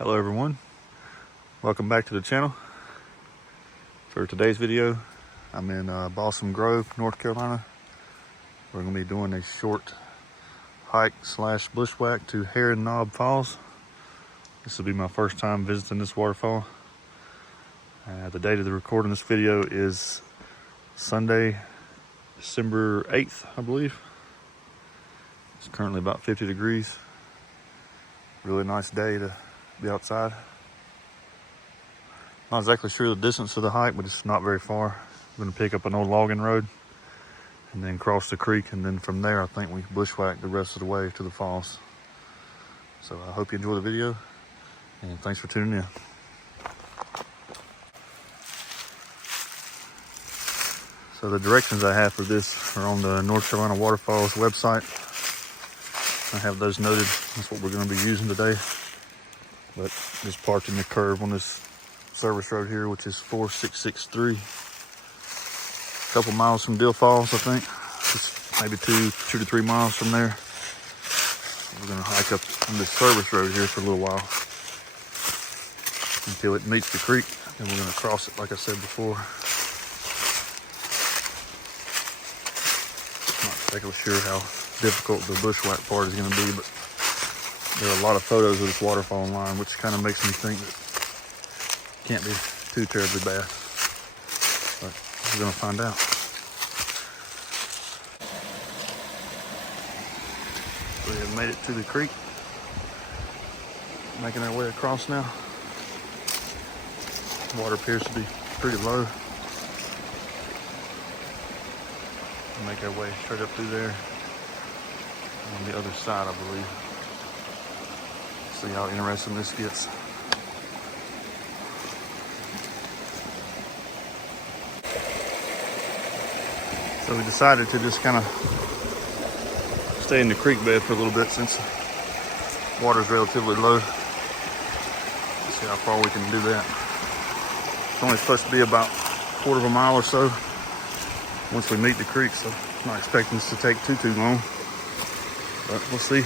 Hello everyone, welcome back to the channel. For today's video, I'm in Balsam Grove, North Carolina. We're going to be doing a short hike / bushwhack to Herrin Knob Falls. This will be my first time visiting this waterfall. The date of the recording of this video is Sunday, December 8th, I believe. It's currently about 50 degrees. Really nice day to be outside. Not exactly sure the distance of the hike, but it's not very far. I'm going to pick up an old logging road and then cross the creek, and then from there I think we bushwhack the rest of the way to the falls. So I hope you enjoy the video, and thanks for tuning in. So the directions I have for this are on the North Carolina Waterfalls website. I have those noted. That's what we're going to be using today. But just parked in the curve on this service road here, which is 4663. A couple miles from Dill Falls, I think. Just maybe two to 3 miles from there. We're going to hike up on this service road here for a little while until it meets the creek. Then we're going to cross it, like I said before. Not exactly sure how difficult the bushwhack part is going to be, but there are a lot of photos of this waterfall online, which kind of makes me think that it can't be too terribly bad. But we're going to find out. We have made it to the creek. Making our way across now. Water appears to be pretty low. We'll make our way straight up through there. On the other side, I believe. See how interesting this gets. So we decided to just kind of stay in the creek bed for a little bit since the water's relatively low. Let's see how far we can do that. It's only supposed to be about a quarter of a mile or so once we meet the creek, so I'm not expecting this to take too long, but we'll see.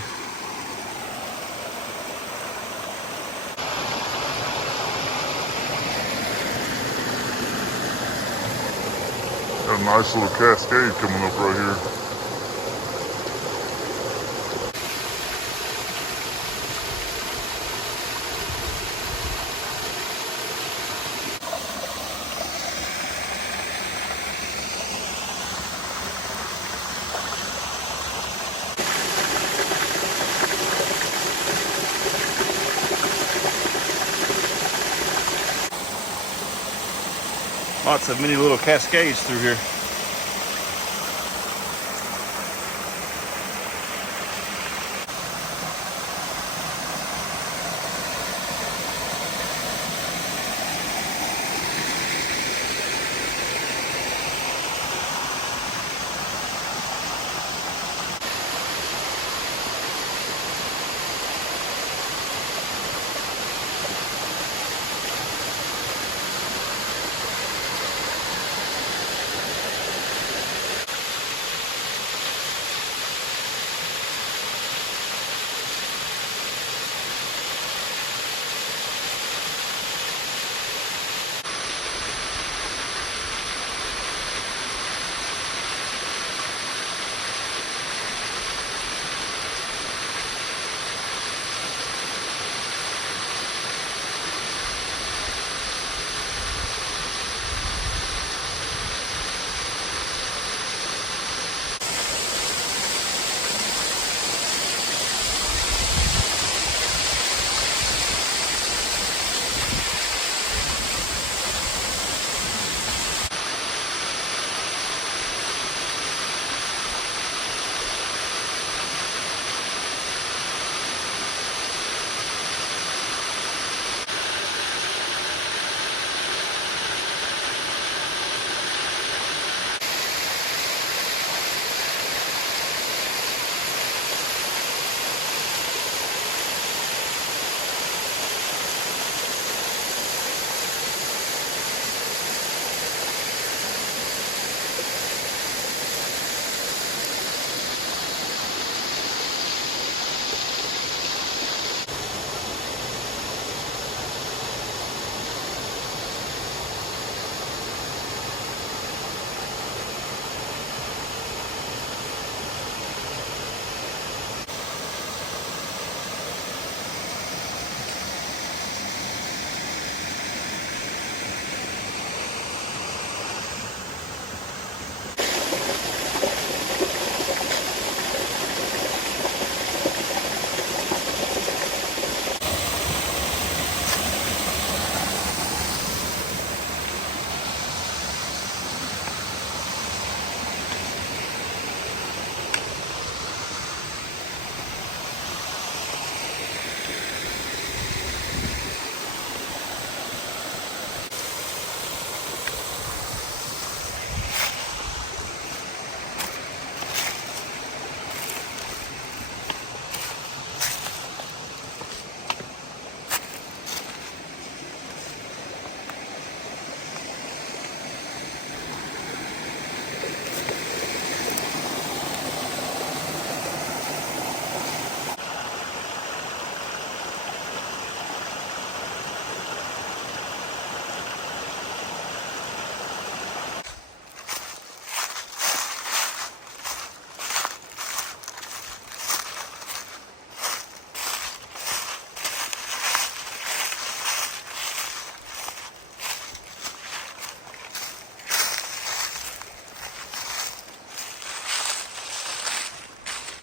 Got a nice little cascade coming up right here. Lots of many little cascades through here.